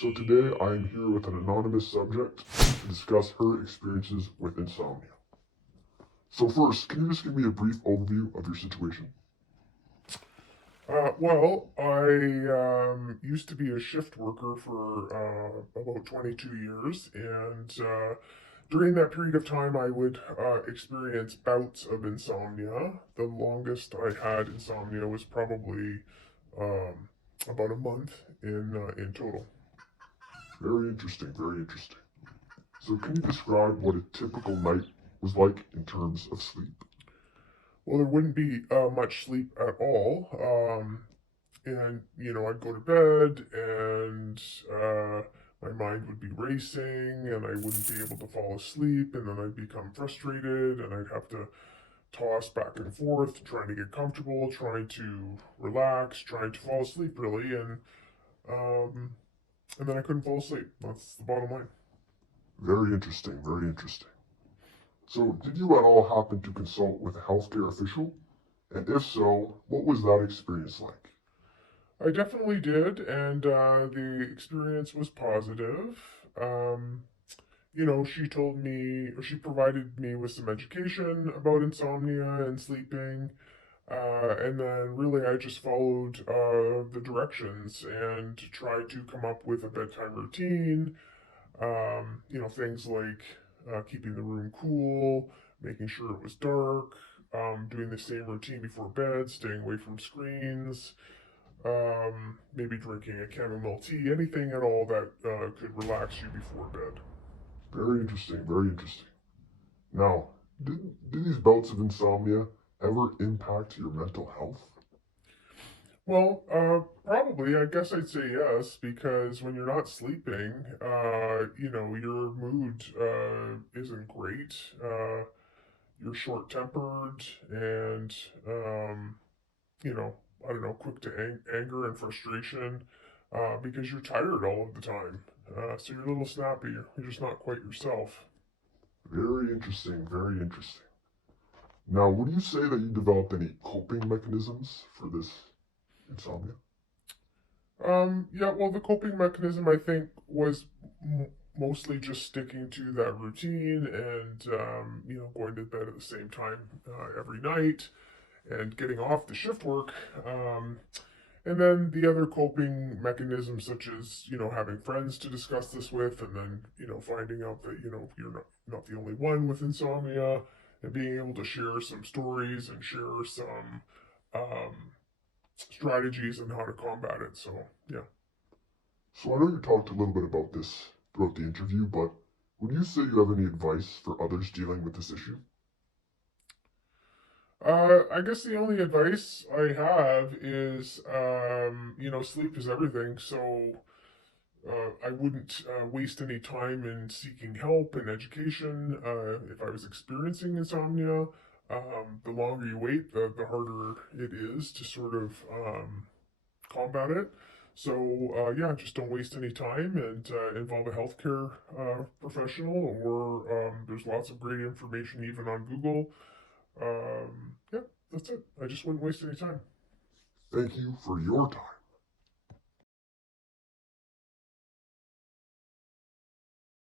So today I am here with an anonymous subject to discuss her experiences with insomnia. So first, can you just give me a brief overview of your situation? I used to be a shift worker for about 22 years, and during that period of time, I would experience bouts of insomnia. The longest I had insomnia was probably um, about a month in total. Very interesting, very interesting. So can you describe what a typical night was like in terms of sleep? Well, there wouldn't be much sleep at all. And I'd go to bed and my mind would be racing and I wouldn't be able to fall asleep, and then I'd become frustrated and I'd have to toss back and forth trying to get comfortable, trying to relax, trying to fall asleep really, um, and then I couldn't fall asleep. That's the bottom line. Very interesting, very interesting. So did you at all happen to consult with a healthcare official? And if so, what was that experience like? I definitely did, and the experience was positive. um, she told me, or she provided me with some education about insomnia and sleeping. And then really I just followed the directions and tried to come up with a bedtime routine. Things like keeping the room cool, making sure it was dark, doing the same routine before bed, staying away from screens, maybe drinking a chamomile tea, anything at all that could relax you before bed. Very interesting, very interesting. Now, did these bouts of insomnia ever impact your mental health? Well, probably. I guess I'd say yes, because when you're not sleeping, your mood isn't great. You're short-tempered and, you know, I don't know, quick to anger and frustration, because you're tired all of the time. So you're a little snappy. You're just not quite yourself. Very interesting, very interesting. Now, would you say that you developed any coping mechanisms for this insomnia? Yeah, well, the coping mechanism I think was mostly just sticking to that routine and, going to bed at the same time every night and getting off the shift work. And then the other coping mechanisms, such as, having friends to discuss this with, and then, finding out that, you're not the only one with insomnia, and being able to share some stories and share some um, strategies on how to combat it. So, yeah. So I know you talked a little bit about this throughout the interview, but would you say you have any advice for others dealing with this issue? I guess the only advice I have is, sleep is everything. So I wouldn't waste any time in seeking help and education if I was experiencing insomnia. The longer you wait, the harder it is to sort of combat it. So, yeah, just don't waste any time and involve a healthcare professional, or there's lots of great information even on Google. Yeah, that's it. I just wouldn't waste any time. Thank you for your time.